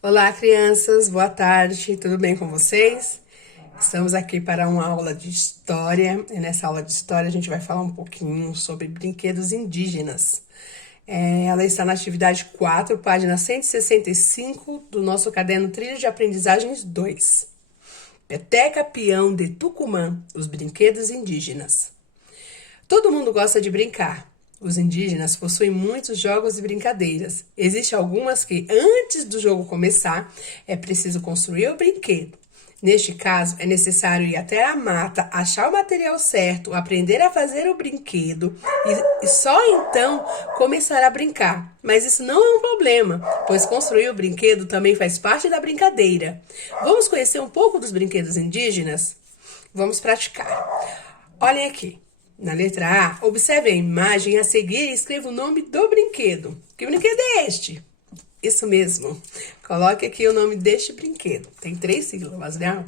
Olá, crianças, boa tarde, tudo bem com vocês? Estamos aqui para uma aula de história e nessa aula de história a gente vai falar um pouquinho sobre brinquedos indígenas. Ela está na atividade 4, página 165 do nosso caderno Trilha de Aprendizagens 2. Peteca Peão de Tucumã, os brinquedos indígenas. Todo mundo gosta de brincar. Os indígenas possuem muitos jogos e brincadeiras. Existem algumas que, antes do jogo começar, é preciso construir o brinquedo. Neste caso, é necessário ir até a mata, achar o material certo, aprender a fazer o brinquedo e só então começar a brincar. Mas isso não é um problema, pois construir o brinquedo também faz parte da brincadeira. Vamos conhecer um pouco dos brinquedos indígenas? Vamos praticar. Olhem aqui. Na letra A, observe a imagem a seguir e escreva o nome do brinquedo. Que brinquedo é este? Isso mesmo. Coloque aqui o nome deste brinquedo. Tem 3 sílabas, né?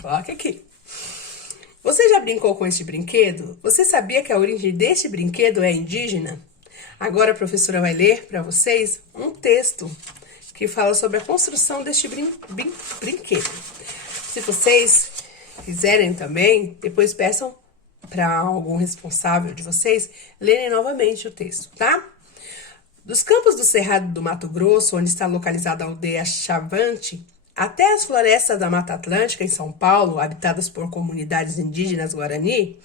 Coloque aqui. Você já brincou com este brinquedo? Você sabia que a origem deste brinquedo é indígena? Agora a professora vai ler para vocês um texto que fala sobre a construção deste brinquedo. Se vocês quiserem também, depois peçam para algum responsável de vocês lerem novamente o texto, tá? Dos campos do Cerrado do Mato Grosso, onde está localizada a aldeia Chavante, até as florestas da Mata Atlântica, em São Paulo, habitadas por comunidades indígenas Guarani,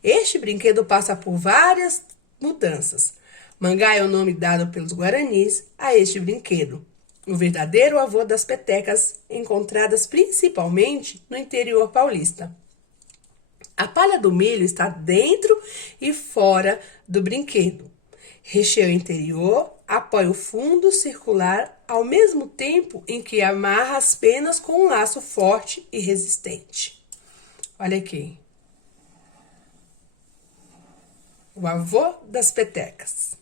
este brinquedo passa por várias mudanças. Mangá é o nome dado pelos guaranis a este brinquedo, o verdadeiro avô das petecas, encontradas principalmente no interior paulista. A palha do milho está dentro e fora do brinquedo. Recheia o interior, apoia o fundo circular, ao mesmo tempo em que amarra as penas com um laço forte e resistente. Olha aqui. O avô das petecas.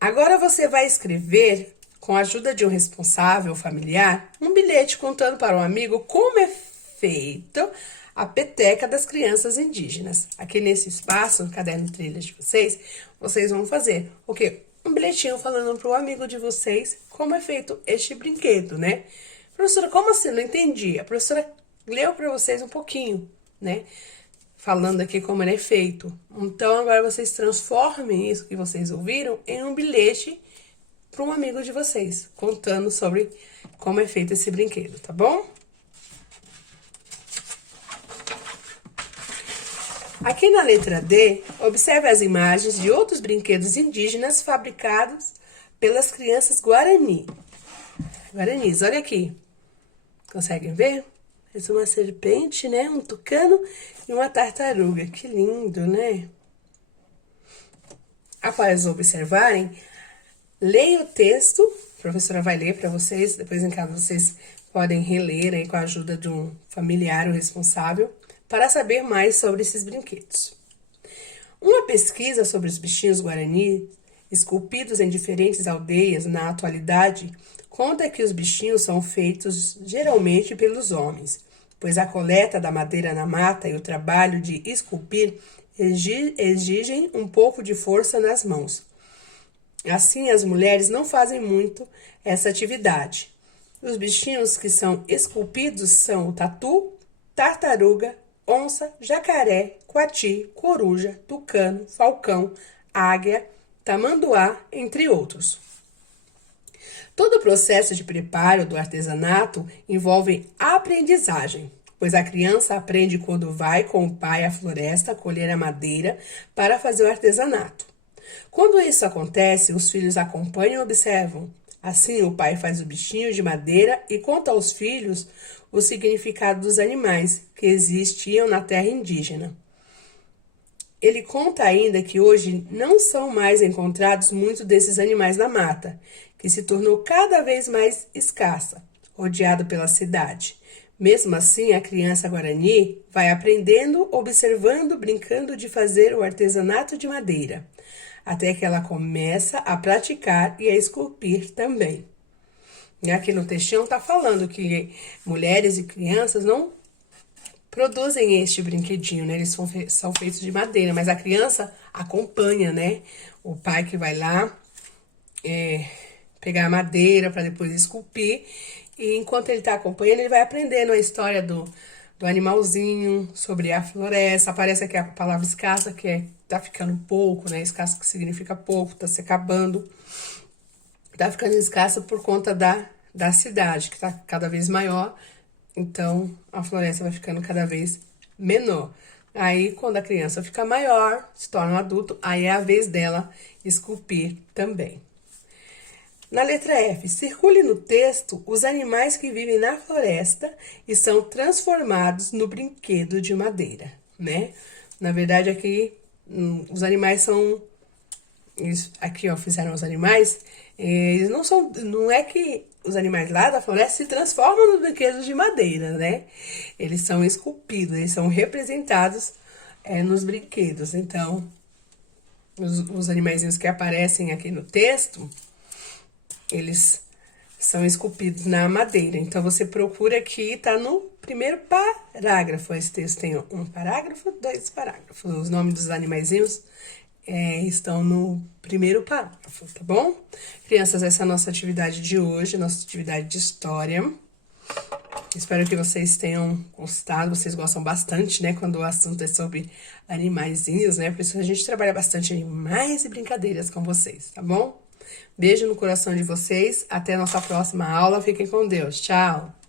Agora você vai escrever, com a ajuda de um responsável familiar, um bilhete contando para um amigo como é feito a peteca das crianças indígenas. Aqui nesse espaço, no caderno trilhas de vocês vão fazer o quê? Um bilhetinho falando para o amigo de vocês como é feito este brinquedo, né? Professora, como assim? Não entendi. A professora leu para vocês um pouquinho, né? Falando aqui como ele é feito. Então, agora vocês transformem isso que vocês ouviram em um bilhete para um amigo de vocês, contando sobre como é feito esse brinquedo, tá bom? Aqui na letra D, observe as imagens de outros brinquedos indígenas fabricados pelas crianças Guaranis, olha aqui. Conseguem ver? Essa é uma serpente, né? Um tucano e uma tartaruga. Que lindo, né? Após observarem, leia o texto. A professora vai ler para vocês. Depois, em casa, vocês podem reler aí com a ajuda de um familiar ou responsável para saber mais sobre esses brinquedos. Uma pesquisa sobre os bichinhos guarani, esculpidos em diferentes aldeias na atualidade, conta que os bichinhos são feitos geralmente pelos homens, pois a coleta da madeira na mata e o trabalho de esculpir exigem um pouco de força nas mãos. Assim, as mulheres não fazem muito essa atividade. Os bichinhos que são esculpidos são o tatu, tartaruga, onça, jacaré, coati, coruja, tucano, falcão, águia, tamanduá, entre outros. Todo o processo de preparo do artesanato envolve aprendizagem, pois a criança aprende quando vai com o pai à floresta colher a madeira para fazer o artesanato. Quando isso acontece, os filhos acompanham e observam. Assim, o pai faz o bichinho de madeira e conta aos filhos o significado dos animais que existiam na terra indígena. Ele conta ainda que hoje não são mais encontrados muitos desses animais na mata, que se tornou cada vez mais escassa, rodeado pela cidade. Mesmo assim, a criança guarani vai aprendendo, observando, brincando de fazer o artesanato de madeira, até que ela começa a praticar e a esculpir também. E aqui no textinho está falando que mulheres e crianças não produzem este brinquedinho, né? Eles são feitos de madeira, mas a criança acompanha, né? O pai que vai lá pegar a madeira para depois esculpir. E enquanto ele está acompanhando, ele vai aprendendo a história do animalzinho, sobre a floresta. Aparece aqui a palavra escassa, que tá ficando pouco, né? Escassa que significa pouco, tá se acabando. Tá ficando escassa por conta da cidade, que tá cada vez maior. Então, a floresta vai ficando cada vez menor. Aí, quando a criança fica maior, se torna um adulto, aí é a vez dela esculpir também. Na letra F, circule no texto os animais que vivem na floresta e são transformados no brinquedo de madeira, né? Na verdade, aqui, os animais são... Aqui, ó, fizeram os animais. Eles não é que os animais lá da floresta se transformam nos brinquedos de madeira, né? Eles são esculpidos, eles são representados nos brinquedos. Então, os animaizinhos que aparecem aqui no texto, eles são esculpidos na madeira. Então, você procura aqui, tá no primeiro parágrafo. Esse texto tem um parágrafo, 2 parágrafos. Os nomes dos animaizinhos estão no primeiro parágrafo, tá bom? Crianças, essa é a nossa atividade de hoje, nossa atividade de história. Espero que vocês tenham gostado, vocês gostam bastante, né, quando o assunto é sobre animaizinhos, né? Por isso a gente trabalha bastante animais e brincadeiras com vocês, tá bom? Beijo no coração de vocês, até a nossa próxima aula, fiquem com Deus, tchau!